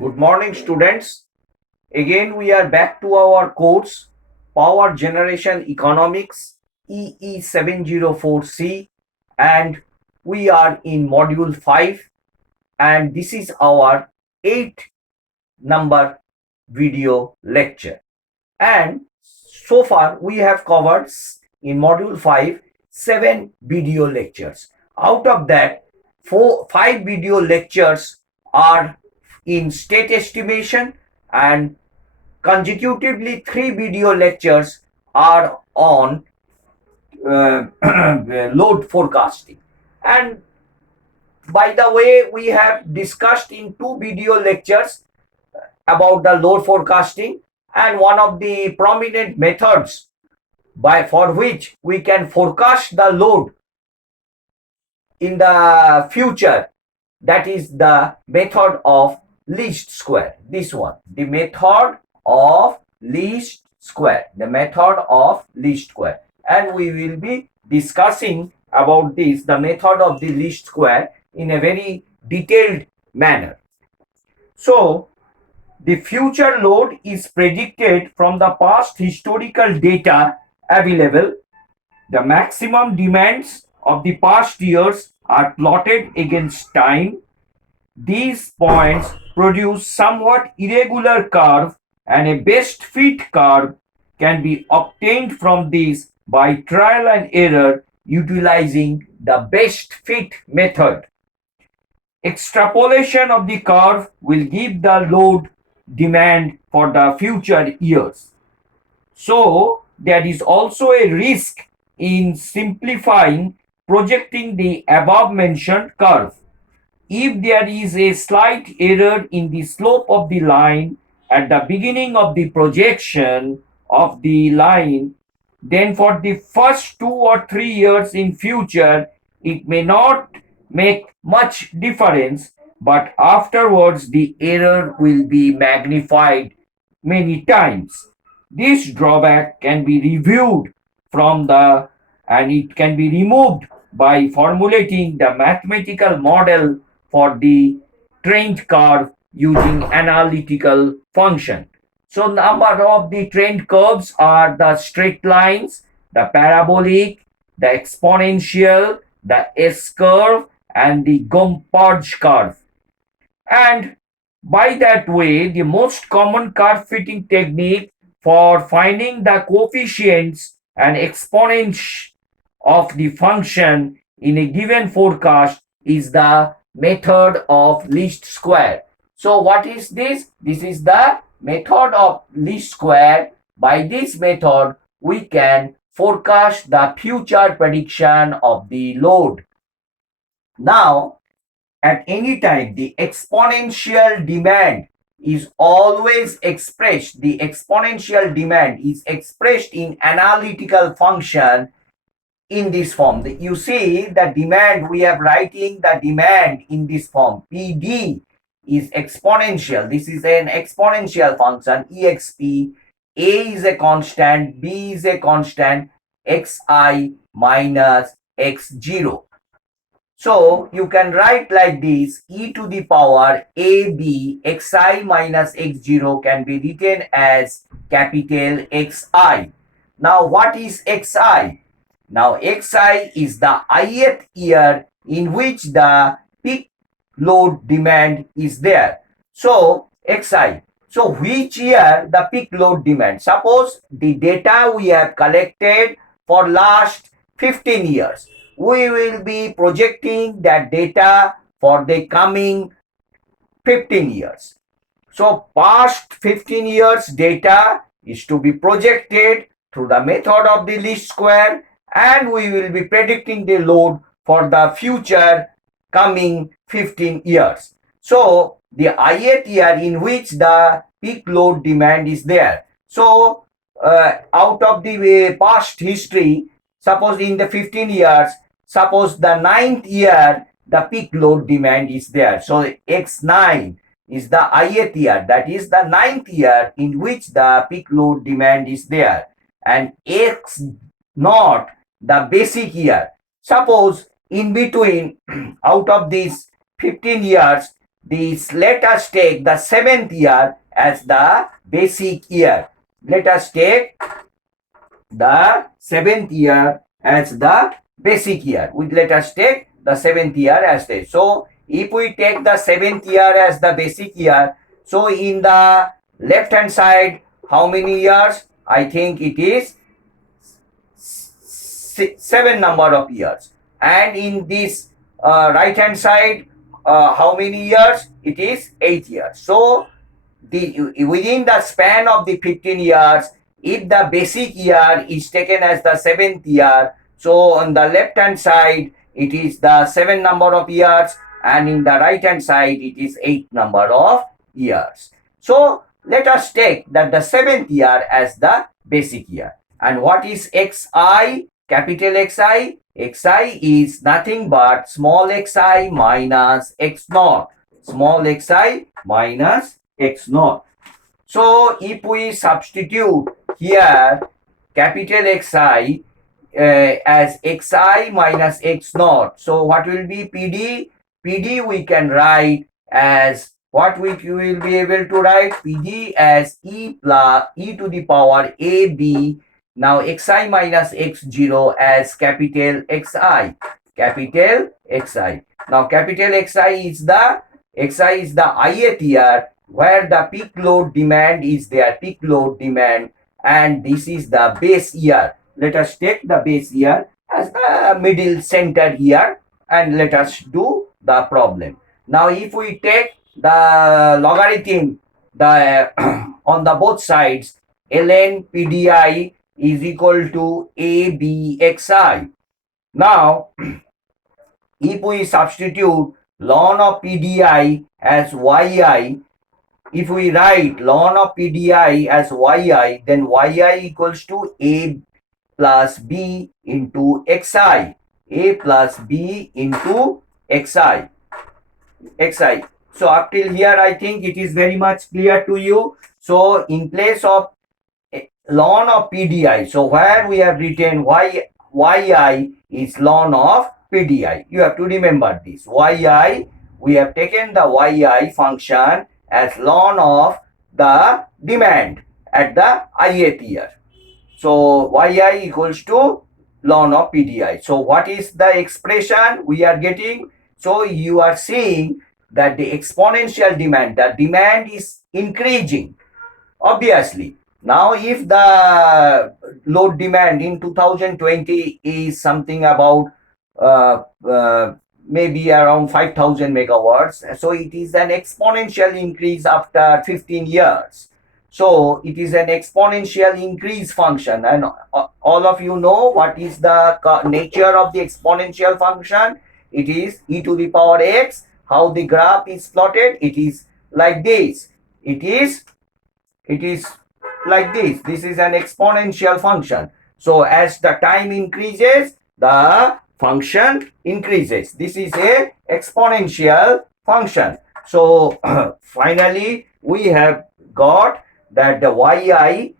Good morning, students. Again, we are back to our course Power Generation Economics EE704C, and we are in module 5, and this is our 8th number video lecture. And so far, we have covered in module 5 7 video lectures. Out of that, 5 video lectures are in state estimation, and consecutively 3 video lectures are on load forecasting. And by the way, we have discussed in 2 video lectures about the load forecasting, and one of the prominent methods for which we can forecast the load in the future, that is the method of least square. This one, the method of least square, and we will be discussing about this, the method of the least square, in a very detailed manner. So the future load is predicted from the past historical data available. The maximum demands of the past years are plotted against time. These points produce somewhat irregular curve, and a best fit curve can be obtained from this by trial and error utilizing the best fit method. Extrapolation of the curve will give the load demand for the future years. So there is also a risk in simplifying projecting the above mentioned curve. If there is a slight error in the slope of the line at the beginning of the projection of the line, then for the first 2 or 3 years in future, it may not make much difference, but afterwards the error will be magnified many times. This drawback can be reviewed and it can be removed by formulating the mathematical model for the trend curve using analytical function. So number of the trend curves are the straight lines, the parabolic, the exponential, the S curve, and the Gompertz curve. And by that way, the most common curve fitting technique for finding the coefficients and exponents of the function in a given forecast is the method of least square. So what is this? This is the method of least square. By this method, we can forecast the future prediction of the load. Now, at any time, the exponential demand is always expressed. The exponential demand is expressed in analytical function in this form. You see the demand, we are writing the demand in this form. PD is exponential. This is an exponential function, exp. A is a constant, B is a constant, xi minus x0. So you can write like this, e to the power AB xi minus x0 can be written as capital Xi. Now what is xi? Now xi is the ith year in which the peak load demand is there. So xi. So which year the peak load demand? Suppose the data we have collected for last 15 years. We will be projecting that data for the coming 15 years. So past 15 years data is to be projected through the method of the least square, and we will be predicting the load for the future coming 15 years. So the ith year in which the peak load demand is there. So out of the past history, suppose in the 15 years, suppose the 9th year the peak load demand is there. So x9 is the ith year, that is the 9th year in which the peak load demand is there, and x0 the basic year. Suppose in between out of these 15 years this, let us take the 7th year as the basic year. Let us take the 7th year as the basic year. Let us take the 7th year as this. So if we take the 7th year as the basic year, so in the left hand side, how many years? I think it is 7 number of years. And in this right hand side, how many years? It is 8 years. So within the span of the 15 years, if the basic year is taken as the 7th year, so on the left hand side it is the 7 number of years, and in the right hand side it is 8 number of years. So let us take that the 7th year as the basic year. And what is xi? Capital Xi? Xi is nothing but small xi minus x naught. Small xi minus x naught. So if we substitute here capital Xi as xi minus x naught, so what will be PD? PD we can write as, what we will be able to write? PD as e to the power AB. Now xi minus x0 as capital Xi. Capital Xi. Now capital Xi is the ith year where the peak load demand is there. Peak load demand, and this is the base year. Let us take the base year as the middle center here, and let us do the problem. Now if we take the logarithm on the both sides, ln PDI is equal to ABXI. Now if we substitute ln of PDI as YI, if we write ln of PDI as YI, then YI equals to A plus B into XI. A plus B into XI. So up till here, I think it is very much clear to you. So in place of ln of PDI, so where we have written YI is ln of PDI. You have to remember this. YI, we have taken the YI function as ln of the demand at the ith year. So yi equals to ln of PDI. So what is the expression we are getting? So you are seeing that the exponential demand, the demand is increasing, obviously. Now if the load demand in 2020 is something about maybe around 5,000 megawatts, so it is an exponential increase after 15 years. So it is an exponential increase function, and all of you know what is the nature of the exponential function. It is e to the power x. How the graph is plotted? It is like this. It is like this. This is an exponential function. So as the time increases, the function increases. This is a exponential function. So finally we have got that the yi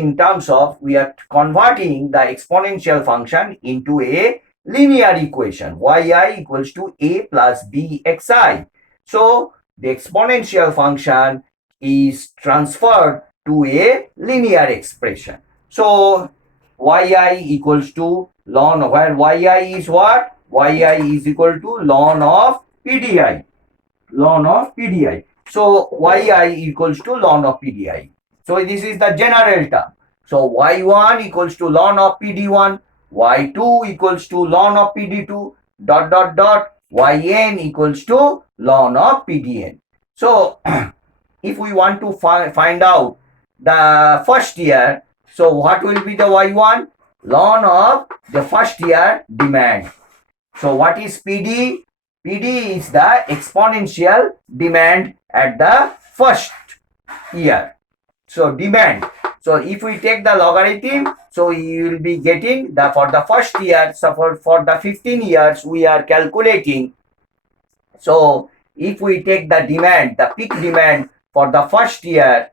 in terms of, we are converting the exponential function into a linear equation. Yi equals to a plus b xi. So the exponential function is transferred to a linear expression. So yi equals to ln, where yi is what? Yi is equal to ln of PDI. Ln of PDI. So yi equals to ln of PDI. So this is the general term. So y1 equals to ln of PD1, y2 equals to ln of PD2, dot dot dot, yn equals to ln of PDN. So if we want to find out the first year, so what will be the y1? Ln of the first year demand. So what is PD? PD is the exponential demand at the first year. So demand. So if we take the logarithm, so you will be getting the, for the first year, so for the 15 years we are calculating. So if we take the demand, the peak demand for the first year,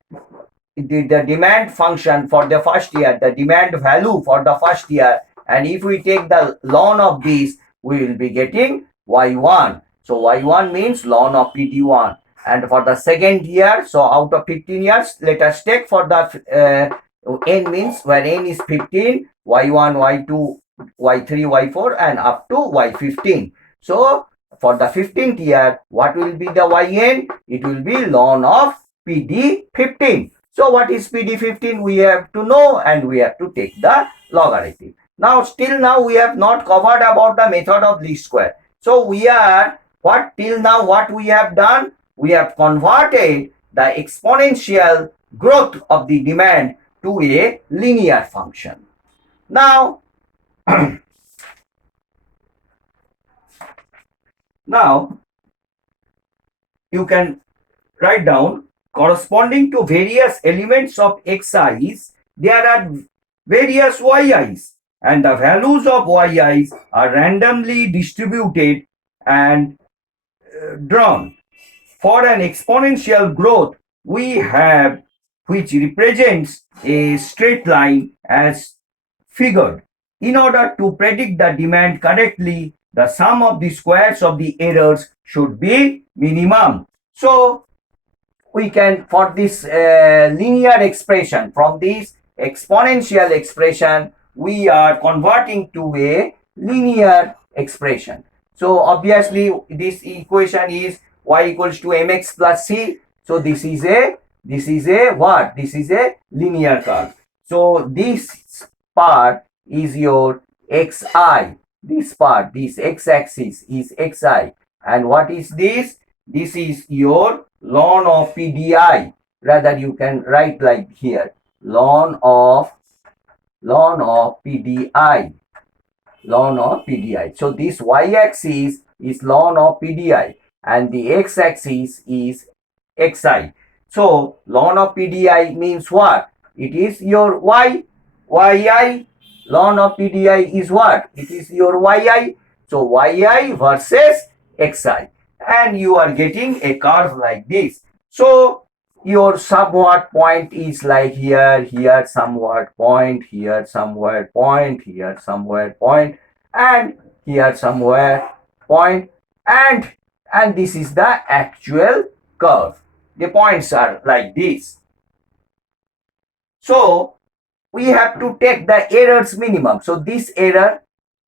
the demand function for the first year, the demand value for the first year, and if we take the ln of this, we will be getting y1. So y1 means ln of PD1. And for the second year, so out of 15 years, let us take for the n means where n is 15, y1, y2, y3, y4 and up to y15. So for the 15th year, what will be the yn? It will be ln of PD15. So what is PD15? We have to know and we have to take the logarithm. Now still now we have not covered about the method of least square. So we are till now what we have done? We have converted the exponential growth of the demand to a linear function. Now now you can write down corresponding to various elements of xi's, there are various yi's and the values of yi's are randomly distributed and drawn. For an exponential growth, we have which represents a straight line as figured. In order to predict the demand correctly, the sum of the squares of the errors should be minimum. So we can, for this linear expression, from this exponential expression, we are converting to a linear expression. So obviously this equation is y equals to mx plus c. So this is a what? This is a linear curve. So this part is your xi. This part, this x-axis is xi. And what is this? This is your ln of PDI. Rather, you can write like here, ln of PDI. Ln of PDI. So this y-axis is ln of PDI and the x-axis is xi. So ln of PDI means what? It is your yi. Ln of PDI is what? It is your yi. So yi versus xi. And you are getting a curve like this. So your somewhat point is like here somewhat point, here somewhere point, here somewhere point, and here somewhere point, and this is the actual curve. The points are like this. So we have to take the errors minimum. So this error,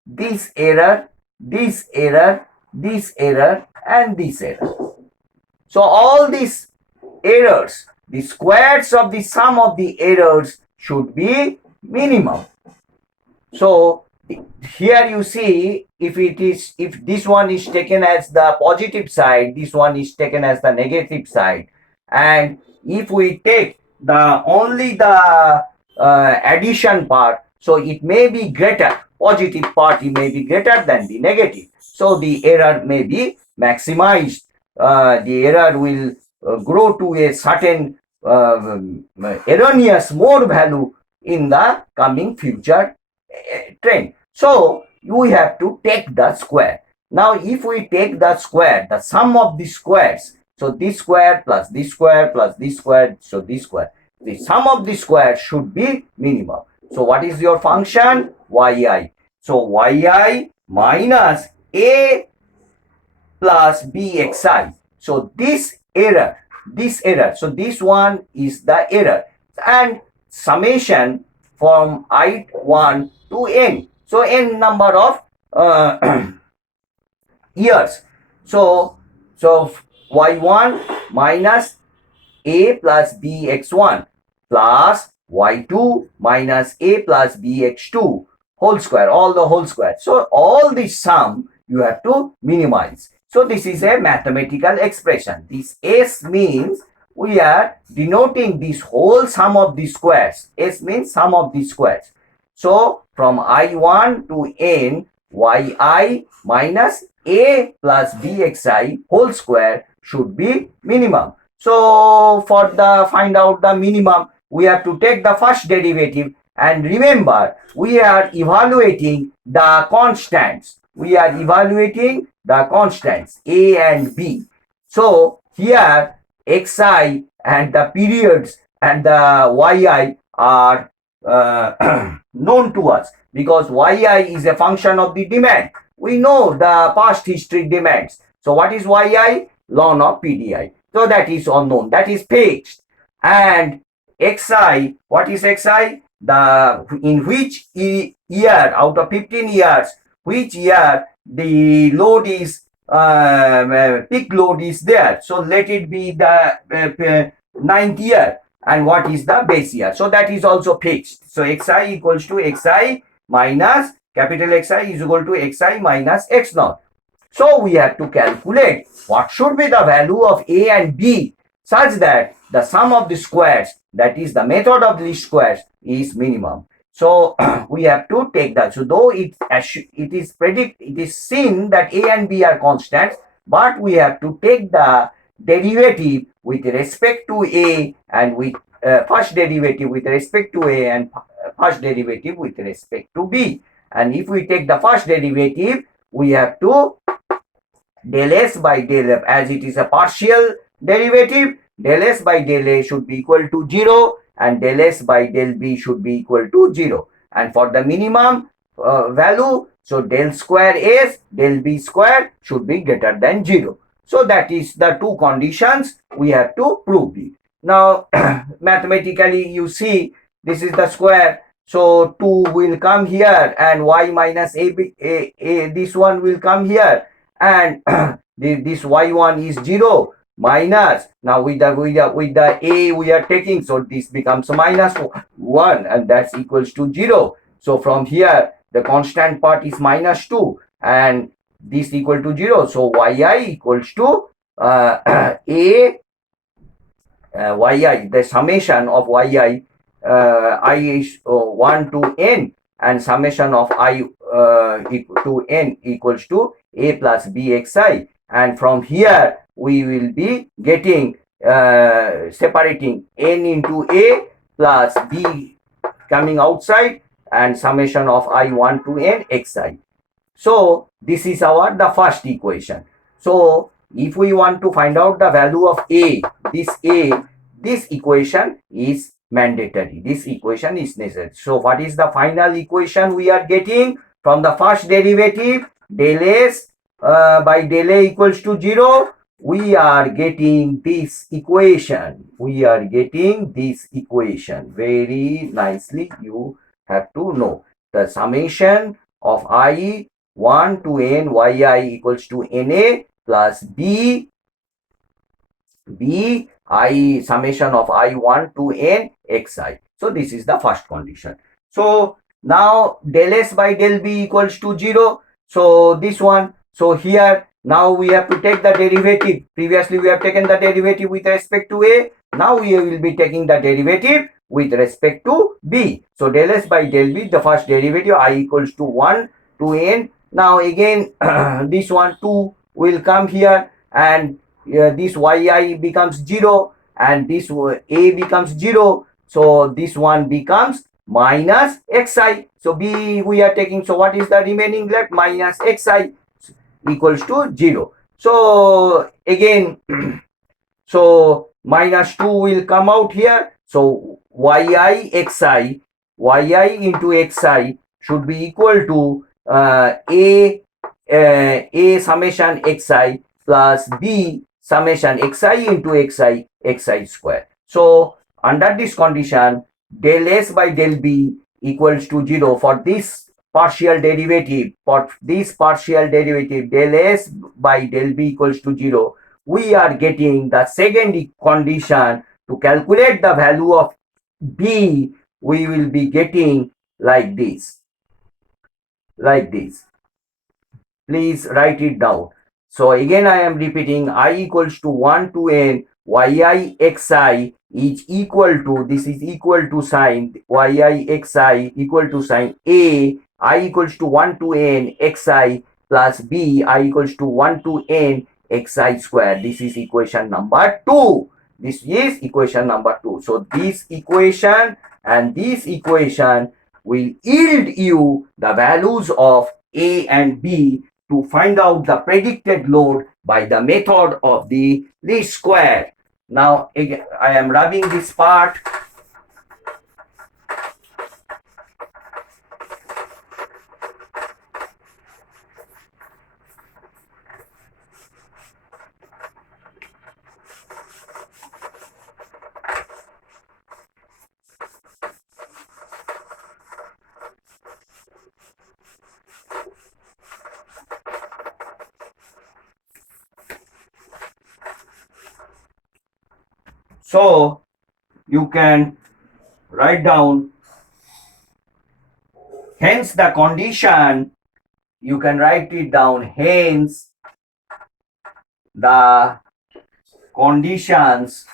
this error, this error, this error, and this error. So all these errors, the squares of the sum of the errors should be minimum. So here you see, if this one is taken as the positive side, this one is taken as the negative side, and if we take the only the addition part, so it may be greater, positive part it may be greater than the negative, so the error may be maximized. The error will grow to a certain erroneous more value in the coming future trend. So we have to take the square. Now if we take the square, the sum of the squares, so this square plus this square plus this square, so this square, the sum of the squares should be minimum. So what is your function? Yi. So yi minus a plus bxi. So this error, so this one is the error, and summation from I1 to n. So n number of years. So y1 minus a plus bx1 plus y2 minus a plus bx2 whole square, all the whole square. So all this sum you have to minimize. So this is a mathematical expression. This S means we are denoting this whole sum of the squares. S means sum of the squares. So from I1 to n, yi minus a plus bxi whole square should be minimum. So for the find out the minimum, we have to take the first derivative, and remember we are evaluating the constants. We are evaluating the constants a and b. So here xi and the periods and the yi are known to us, because yi is a function of the demand. We know the past history demands. So what is yi? Ln of pdi. So that is unknown, that is fixed. And xi, what is xi? The in which year out of 15 years, which year the load is peak load is there. So let it be the ninth year. And what is the base year? So that is also fixed. So xi equals to xi minus capital Xi is equal to xi minus x naught. So we have to calculate what should be the value of a and b such that the sum of the squares, that is the method of least squares, is minimum. So we have to take that. So though it is seen that a and b are constants, but we have to take the derivative with respect to a and with first derivative with respect to a and first derivative with respect to b. And if we take the first derivative, we have to del s by del f, as it is a partial derivative. Del s by del a should be equal to 0 and del s by del b should be equal to 0. And for the minimum value, so del square s, del b square should be greater than 0. So that is the two conditions we have to prove it. Now mathematically you see, this is the square. So 2 will come here and y minus a, this one will come here, and this y1 is 0 minus, now with the a we are taking, so this becomes minus 1 and that's equals to 0. So from here the constant part is minus 2 and this equal to 0. So yi equals to a yi, the summation of yi, I is 1 to n, and summation of I to n equals to a plus bxi. And from here we will be getting separating n into a plus b coming outside, and summation of I1 to n xi. So this is our the first equation. So if we want to find out the value of a, this equation is mandatory. This equation is necessary. So what is the final equation we are getting? From the first derivative, del s by del a equals to 0, we are getting this equation. We are getting this equation. Very nicely you have to know. The summation of I 1 to n yi equals to na plus b I summation of I1 to n xi. So this is the first condition. So now del s by del b equals to 0. So this one, so here now we have to take the derivative. Previously we have taken the derivative with respect to a. Now we will be taking the derivative with respect to b. So del s by del b, the first derivative, I equals to 1 to n. Now again this one 2 will come here, and this yi becomes 0 and this a becomes 0. So this one becomes minus xi. So b we are taking. So what is the remaining left? Minus xi equals to 0. So again so minus 2 will come out here. So yi into xi should be equal to a summation xi plus b summation xi into xi square. So under this condition, del s by del b equals to 0 for this partial derivative. For this partial derivative, del s by del b equals to 0, we are getting the second condition. To calculate the value of b, we will be getting like this. Like this. Please write it down. So again I am repeating, I equals to 1 to n yi xi is equal to, this is equal to sign yi xi equal to sign a, I equals to 1 to n xi plus b, I equals to 1 to n xi square. This is equation number 2. This is equation number 2. So this equation and this equation will yield you the values of a and b to find out the predicted load by the method of the least square. Now again, I am rubbing this part. So you can write down, hence the condition, you can write it down, hence the conditions,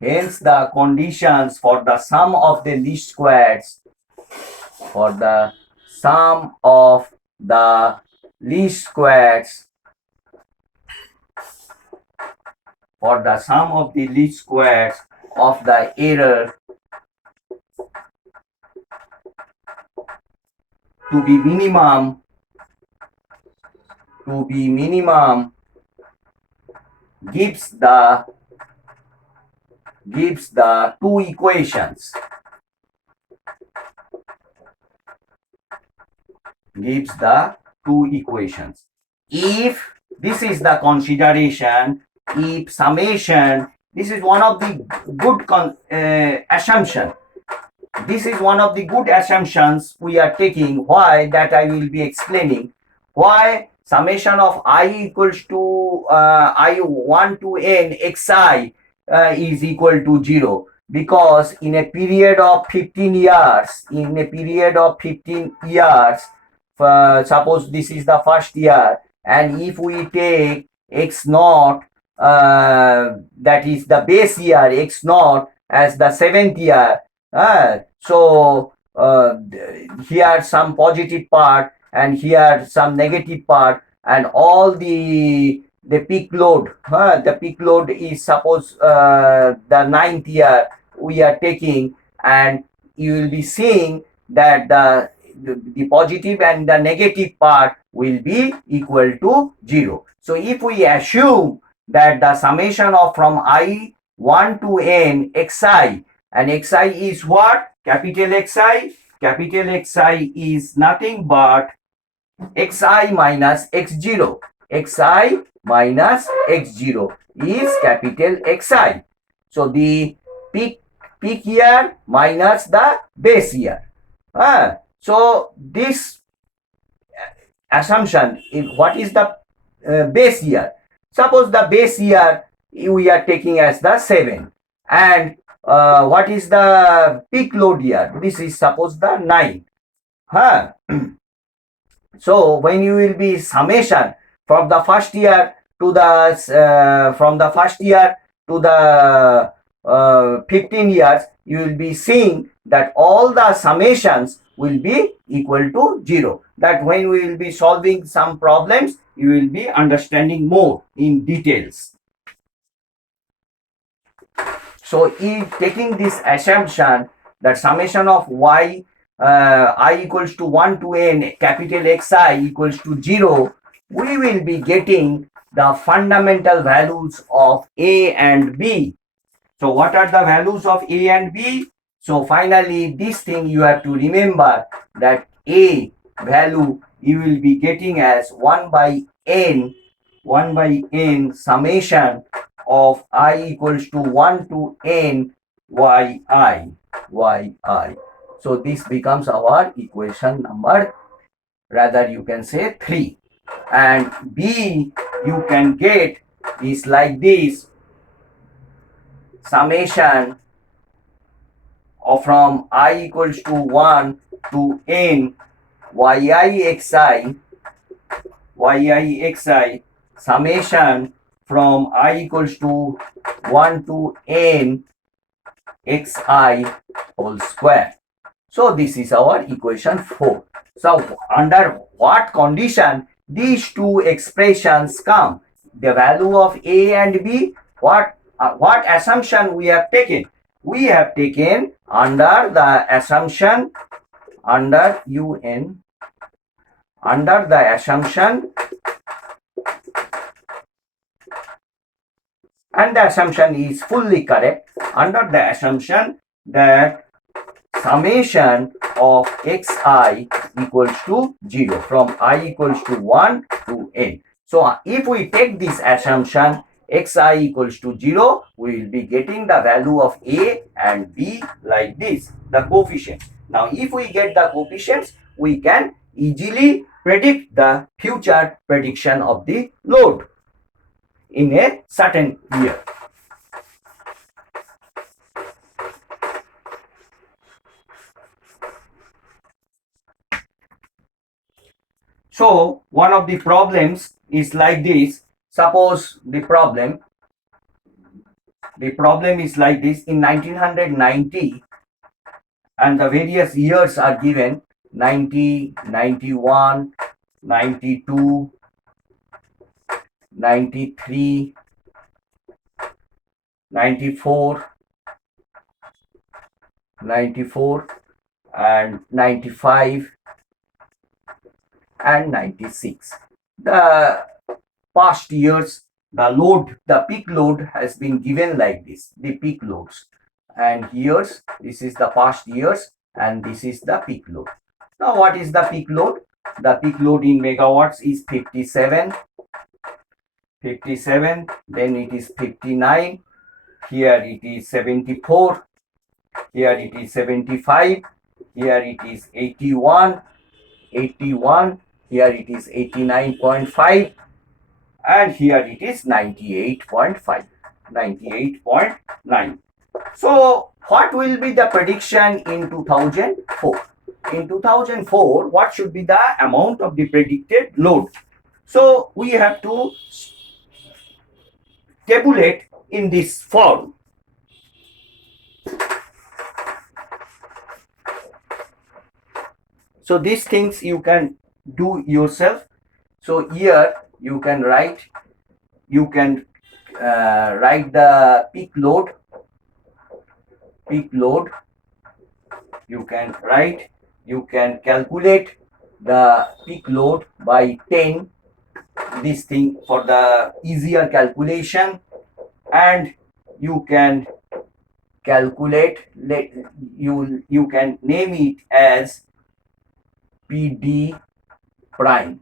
hence the conditions for the sum of the least squares, for the sum of the least squares, for the sum of the least squares of the error to be minimum, gives the two equations, gives the two equations. If this is the consideration, if summation, this is one of the good assumption. This is one of the good assumptions we are taking. Why? That I will be explaining. Why summation of I equals to I1 to n xi is equal to 0? Because in a period of 15 years, suppose this is the first year, and if we take x naught, that is the base year, x naught as the seventh year, so here some positive part and here some negative part, and all the peak load, the peak load is suppose the ninth year we are taking, and you will be seeing that the positive and the negative part will be equal to 0. So if we assume that the summation of from I1 to n xi, and xi is what? Capital Xi. Capital Xi is nothing but xi minus x0. Xi minus x0 is capital Xi. So the peak year minus the base year. So this assumption, what is the base year? Suppose the base year we are taking as the 7, and what is the peak load year? This is suppose the 9. So when you will be summation from the first year to the the 15 years, you will be seeing that all the summations will be equal to 0. That when we will be solving some problems, you will be understanding more in details. So in taking this assumption that summation of y I equals to 1 to n capital Xi equals to 0, we will be getting the fundamental values of A and B. So what are the values of A and B? So finally this thing you have to remember, that A value you will be getting as 1 by n summation of I equals to 1 to n yi. So this becomes our equation number, rather you can say 3. And B you can get is like this, summation of from I equals to 1 to n yixi, summation from I equals to 1 to n xi whole square. So this is our equation 4. So under what condition these two expressions come? The value of A and B, what assumption we have taken? We have taken under the assumption, under UN, under the assumption, and the assumption is fully correct, under the assumption that summation of xi equals to 0 from I equals to 1 to n. So if we take this assumption xi equals to 0, we will be getting the value of A and B like this, the coefficients. Now if we get the coefficients, we can easily predict the future prediction of the load. in a certain year. So one of the problems is like this. Suppose the problem is like this. In 1990, and the various years are given: 90, 91, 92, 93, 94, 94, and 95, and 96. The past years, the peak load has been given like this, the peak loads. And years, this is the past years, and this is the peak load. Now, what is the peak load? The peak load in megawatts is 57, then it is 59, here it is 74, here it is 75, here it is 81, here it is 89.5, and here it is 98.5, 98.9. So what will be the prediction in 2004? In 2004, what should be the amount of the predicted load? So we have to tabulate in this form. So these things you can do yourself. So here you can write the peak load. You can calculate the peak load by 10, this thing for the easier calculation, and you can calculate, you can name it as PD prime.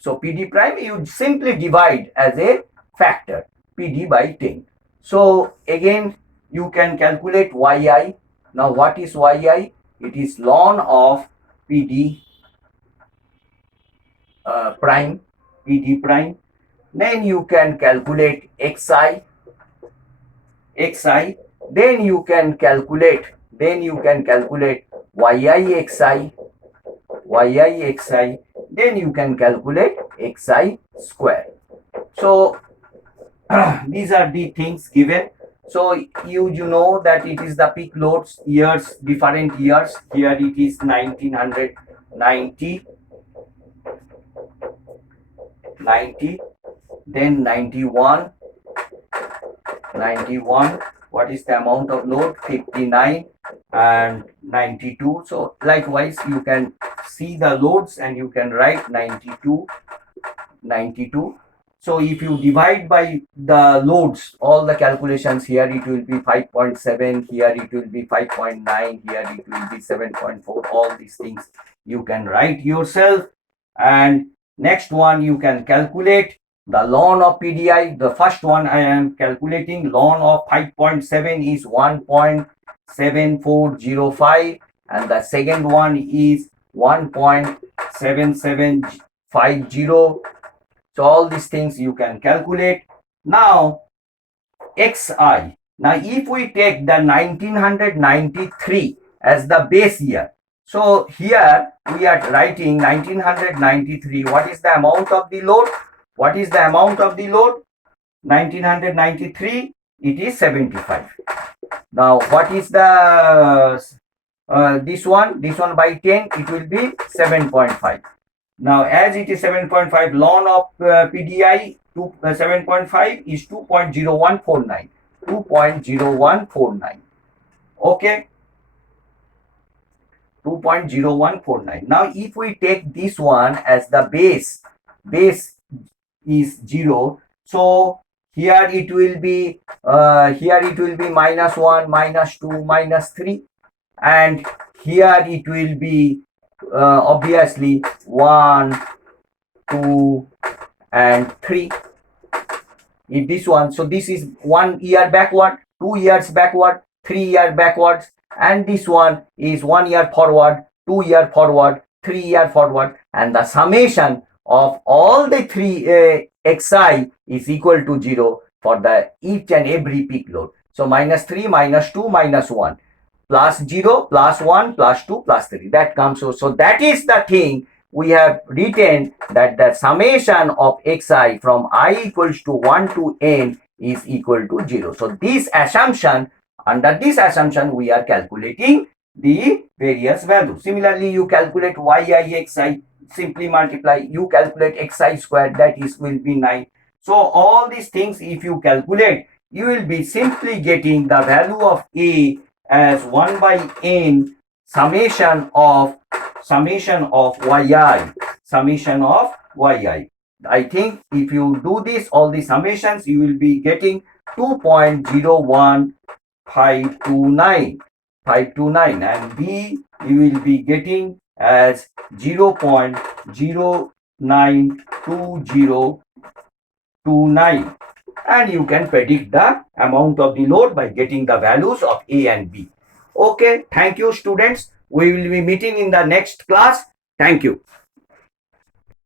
So PD prime you simply divide as a factor, PD by 10. So again you can calculate yi. Now what is yi? It is ln of PD prime, PD prime. Then you can calculate xi. Then you can calculate yixi. Then you can calculate xi square. So these are the things given. So you know that it is the peak loads years, different years. Here it is 1990, then 91. What is the amount of load? 59 and 92. So likewise you can see the loads and you can write 92. So if you divide by the loads, all the calculations, here it will be 5.7, here it will be 5.9, here it will be 7.4. All these things you can write yourself. And next one, you can calculate the ln of PDI. The first one I am calculating, ln of 5.7 is 1.7405, and the second one is 1.7750. So all these things you can calculate. Now xi. Now if we take the 1993 as the base year, so here we are writing 1993. What is the amount of the load? 1993, it is 75. Now what is the this one by 10, it will be 7.5. Now as it is 7.5, ln of PDI to 7.5 is 2.0149. Okay, 2.0149. Now if we take this one as the base is 0, so here it will be -1, -2, -3, and here it will be obviously 1, 2, and 3. If this one, so this is 1 year backward, 2 years backward, 3 year backwards, and this one is 1 year forward, 2 year forward, 3 year forward, and the summation of all the three xi is equal to 0 for the each and every peak load. So minus 3, minus 2, minus 1, plus 0, plus 1, plus 2, plus 3. That comes. So that is the thing we have written, that the summation of xi from I equals to 1 to n is equal to 0. So this assumption, under this assumption, we are calculating the various values. Similarly, you calculate yi xi, simply multiply, you calculate xi squared, that is will be 9. So all these things, if you calculate, you will be simply getting the value of a as 1 by n summation of yi, summation of yi. I think if you do this, all the summations, you will be getting 2.01529, and b you will be getting as 0.092029, and you can predict the amount of the load by getting the values of A and B. Okay, thank you students. We will be meeting in the next class. Thank you.